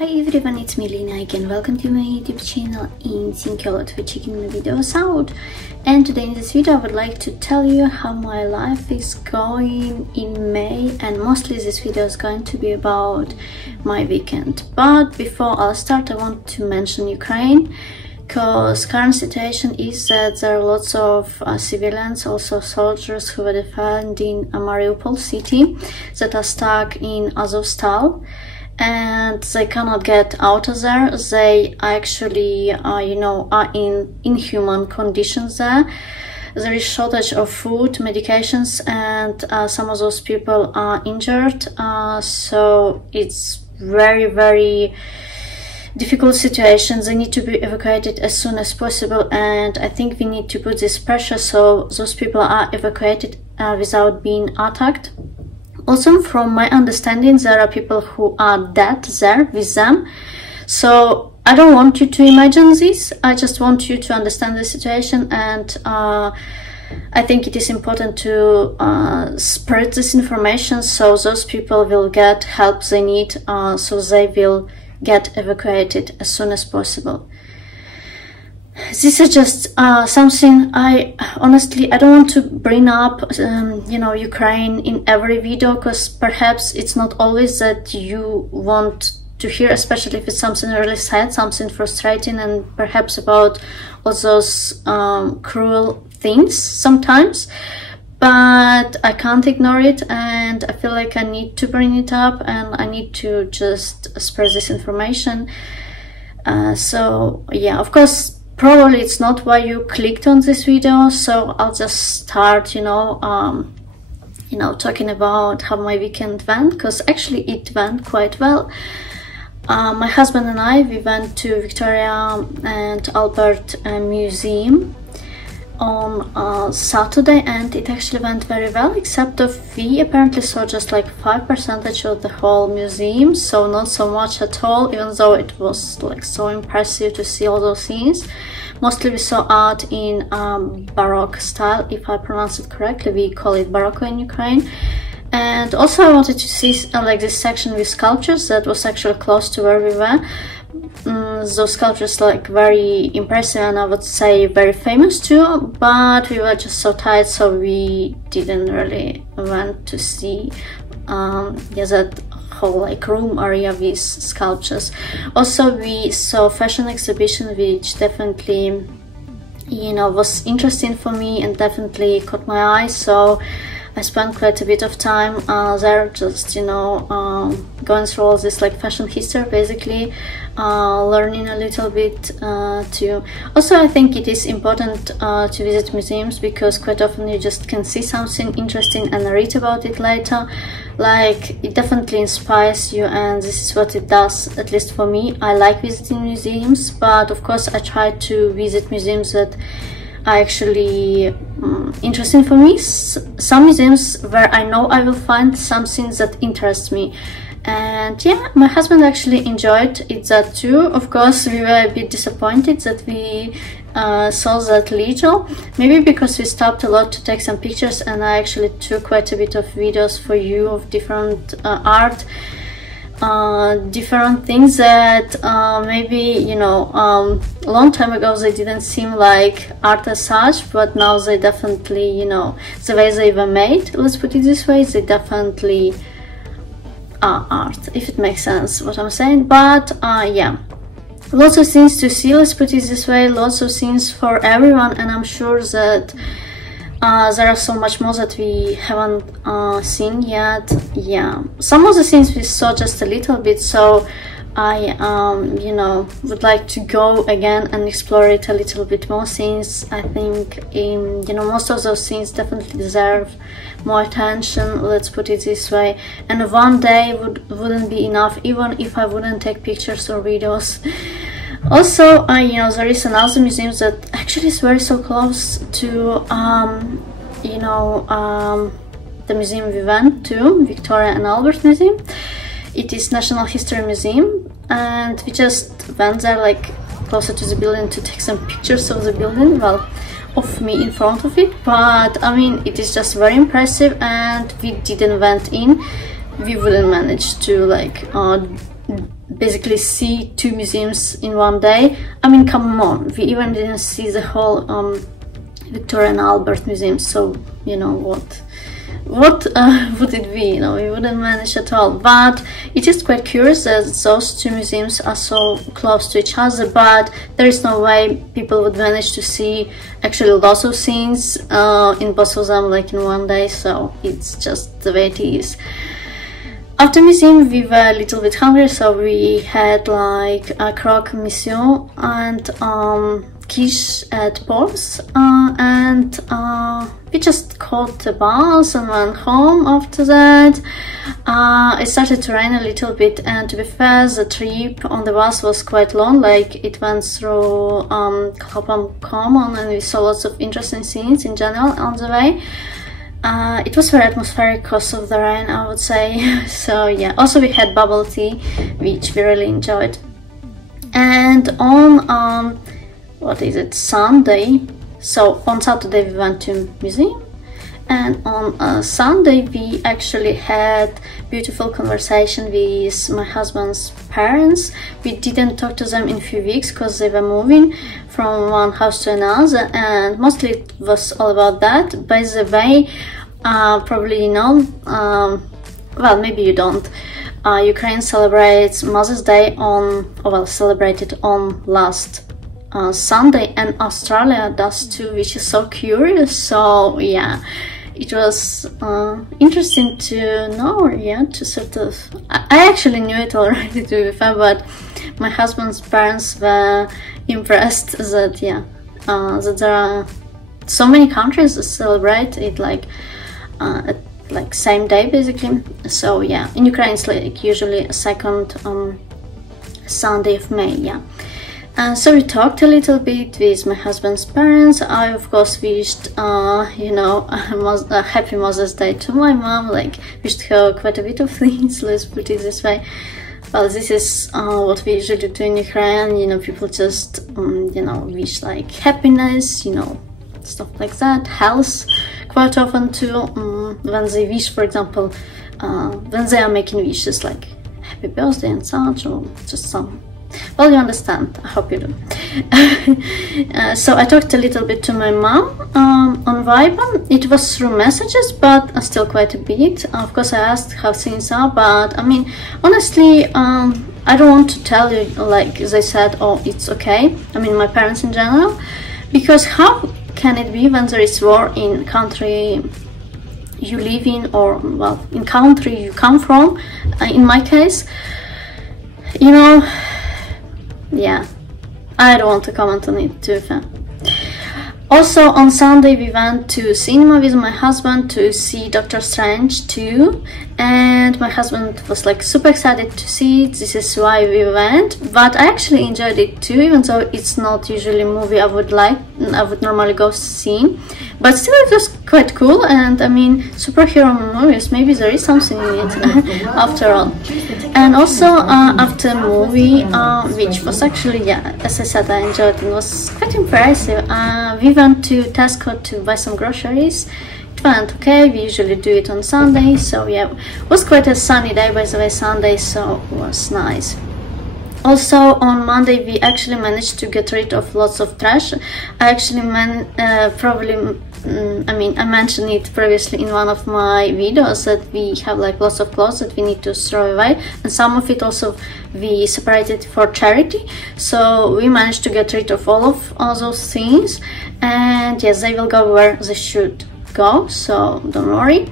Hi everyone, it's me Lina again. Welcome to my YouTube channel and thank you a lot for checking the videos out. And today in this video I would like to tell you how my life is going in May, and mostly this video is going to be about my weekend. But before I'll start, I want to mention Ukraine, because current situation is that there are lots of civilians, also soldiers who are defending Mariupol city, that are stuck in Azovstal. And they cannot get out of there. They actually, are in inhuman conditions there. There is shortage of food, medications, and some of those people are injured. So it's very difficult situation. They need to be evacuated as soon as possible, and I think we need to put this pressure so those people are evacuated without being attacked. Also, from my understanding, there are people who are dead there with them. So I don't want you to imagine this. I just want you to understand the situation, and I think it is important to spread this information so those people will get help they need, so they will get evacuated as soon as possible. This is just something I don't want to bring up, Ukraine in every video, because perhaps it's not always that you want to hear, especially if it's something really sad, something frustrating, and perhaps about all those cruel things sometimes. But I can't ignore it, and I feel like I need to bring it up, and I need to just spread this information. So yeah, of course, probably it's not why you clicked on this video, so I'll just start, talking about how my weekend went, because actually it went quite well. My husband and I, we went to Victoria and Albert Museum on Saturday, and it actually went very well, except we apparently saw just like 5% of the whole museum, so not so much at all, even though it was like so impressive to see all those things. Mostly we saw art in Baroque style, if I pronounce it correctly. We call it Baroque in Ukraine. And also I wanted to see like this section with sculptures that was actually close to where we were. Those sculptures like very impressive, and I would say very famous too, but we were just so tired, so we didn't really want to see that whole like room area with sculptures. Also we saw fashion exhibition, which definitely was interesting for me and definitely caught my eye, so I spent quite a bit of time there, just going through all this like fashion history, basically learning a little bit too. Also, I think it is important to visit museums, because quite often you just can see something interesting and read about it later. Like, it definitely inspires you, and this is what it does, at least for me. I like visiting museums, but of course I try to visit museums that are actually interesting for me. Some museums where I know I will find something that interests me. And yeah, my husband actually enjoyed it that too. Of course, we were a bit disappointed that we saw that little, maybe because we stopped a lot to take some pictures, and I actually took quite a bit of videos for you of different art, different things that maybe a long time ago they didn't seem like art as such, but now they definitely, the way they were made, let's put it this way, they definitely are art, if it makes sense what I'm saying. But yeah, lots of things to see, let's put it this way, lots of things for everyone, and I'm sure that there are so much more that we haven't seen yet. Yeah, some of the things we saw just a little bit, so I would like to go again and explore it a little bit more, since I think most of those things definitely deserve more attention, let's put it this way. And one day wouldn't be enough, even if I wouldn't take pictures or videos. Also, there is another museum that actually is very so close to the museum we went to, Victoria and Albert Museum. It is National History Museum, and we just went there like closer to the building to take some pictures of the building, well, of me in front of it. But I mean, it is just very impressive, and we didn't went in, we wouldn't manage to like basically see 2 museums in one day. I mean, come on, we even didn't see the whole Victoria and Albert Museum, so you know what would it be? You know, we wouldn't manage at all. But it is quite curious that those 2 museums are so close to each other, but there is no way people would manage to see actually lots of things in both of them like in one day, so it's just the way it is. After museum we were a little bit hungry, so we had like a croque monsieur and quiche at Paul's, and we just caught the bus and went home after that. It started to rain a little bit, and to be fair, the trip on the bus was quite long, like it went through Clapham Common, and we saw lots of interesting scenes in general on the way. It was very atmospheric because of the rain, I would say. So yeah, also we had bubble tea, which we really enjoyed. And on what is it, Sunday, so on Saturday we went to museum, and on Sunday we actually had beautiful conversation with my husband's parents. We didn't talk to them in a few weeks because they were moving from one house to another, and mostly it was all about that. By the way, probably you know, well, maybe you don't, Ukraine celebrates Mother's Day on, well, celebrated on last Sunday, and Australia does too, which is so curious. So yeah, it was interesting to know, yeah, to sort of, I actually knew it already to be fair, but my husband's parents were impressed that, yeah, that there are so many countries that celebrate it like like same day basically. So yeah, in Ukraine it's like usually a second Sunday of May, yeah. So we talked a little bit with my husband's parents. I of course wished, you know, a happy Mother's Day to my mom, like wished her quite a bit of things, let's put it this way. Well, this is what we usually do in Ukraine, you know, people just, you know, wish like happiness, you know, stuff like that, health, quite often too, when they wish, for example, when they are making wishes like happy birthday and such, or just some, well, you understand, I hope you do. So I talked a little bit to my mom on Viber. It was through messages, but still quite a bit. Of course I asked how things are, but I mean, honestly, I don't want to tell you like they said, oh, it's okay, I mean my parents in general, because how can it be when there is war in country you live in, or well, in country you come from, in my case, you know, yeah, I don't want to comment on it too far. Also on Sunday we went to cinema with my husband to see Doctor Strange 2, and my husband was like super excited to see it. This is why we went, but I actually enjoyed it too, even though it's not usually a movie I would normally go see, but still it was quite cool. And I mean, superhero movies, maybe there is something in it after all. And also after movie, which was actually, yeah, as I said, I enjoyed it, was quite impressive. We went to Tesco to buy some groceries. It went okay, we usually do it on Sunday, so yeah, it was quite a sunny day, by the way, Sunday, so it was nice. Also on Monday we actually managed to get rid of lots of trash. I actually I mentioned it previously in one of my videos that we have like lots of clothes that we need to throw away, and some of it also we separated for charity, so we managed to get rid of all those things, and yes, they will go where they should go, so don't worry.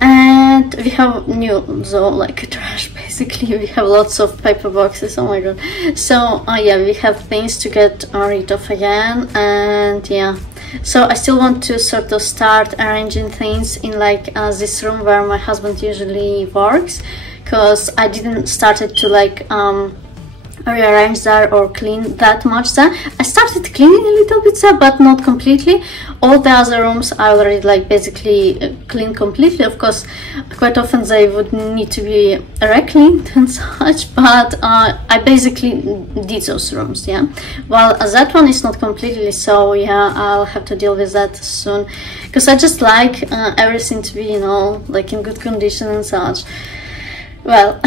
And we have new, so like trash basically, we have lots of paper boxes, oh my god. So yeah, we have things to get rid of again, and yeah, so I still want to sort of start arranging things in like this room where my husband usually works, because I didn't started to like rearrange there or clean that much there. I started cleaning a little bit there, but not completely. All the other rooms I already like basically cleaned completely. Of course, quite often they would need to be re-cleaned and such, but I basically did those rooms, yeah. Well, that one is not completely, so yeah, I'll have to deal with that soon, because I just like everything to be, you know, like in good condition and such. Well,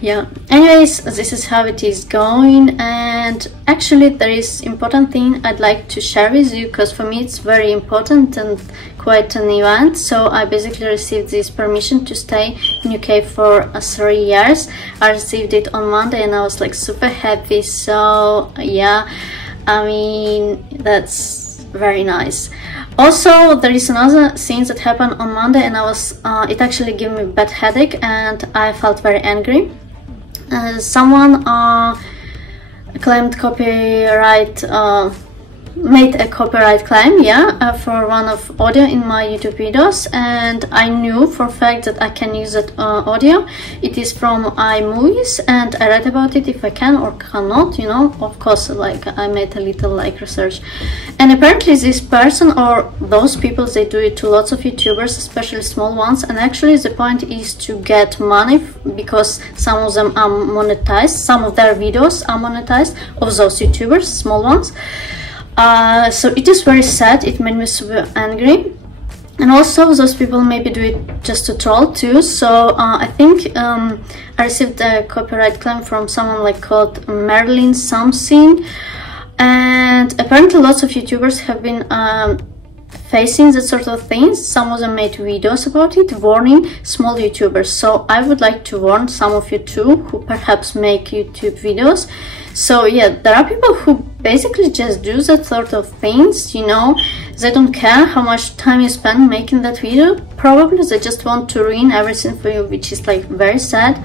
yeah, anyways, this is how it is going. And actually there is important thing I'd like to share with you, because for me it's very important and quite an event. So I basically received this permission to stay in UK for 3 years. I received it on Monday and I was like super happy. So yeah, I mean, that's very nice. Also, there is another thing that happened on Monday, and it actually gave me a bad headache and I felt very angry. Someone claimed copyright, made a copyright claim, yeah, for one of audio in my YouTube videos, and I knew for a fact that I can use that audio. It is from iMovies, and I read about it if I can or cannot, you know, of course, like I made a little like research. And apparently this person or those people, they do it to lots of YouTubers, especially small ones, and actually the point is to get money, because some of them are monetized, some of their videos are monetized, of those YouTubers, small ones. So it is very sad. It made me super angry, and also those people maybe do it just to troll too. So I think I received a copyright claim from someone like called Marilyn something, and apparently lots of YouTubers have been facing that sort of things. Some of them made videos about it, warning small YouTubers. So I would like to warn some of you too, who perhaps make YouTube videos. So yeah, there are people who basically just do that sort of things, you know. They don't care how much time you spend making that video. Probably they just want to ruin everything for you, which is like very sad.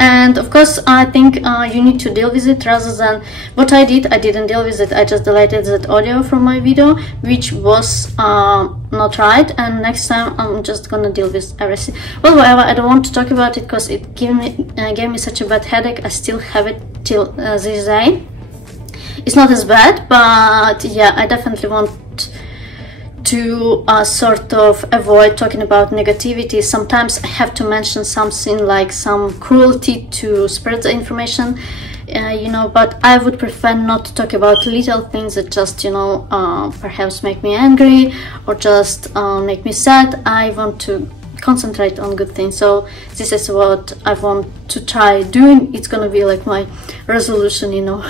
And of course I think you need to deal with it, rather than what I did. I didn't deal with it, I just deleted that audio from my video, which was not right, and next time I'm just gonna deal with everything. Well, whatever, I don't want to talk about it because it gave me such a bad headache. I still have it till this day. It's not as bad, but yeah, I definitely want to sort of avoid talking about negativity. Sometimes I have to mention something like some cruelty to spread the information, you know, but I would prefer not to talk about little things that just, you know, perhaps make me angry or just make me sad. I want to concentrate on good things. So this is what I want to try doing. It's gonna be like my resolution, you know.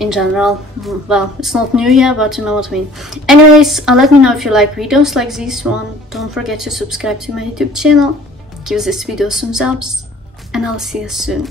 In general. Well, it's not new yet, but you know what I mean. Anyways, let me know if you like videos like this one. Don't forget to subscribe to my YouTube channel, give this video some thumbs, and I'll see you soon.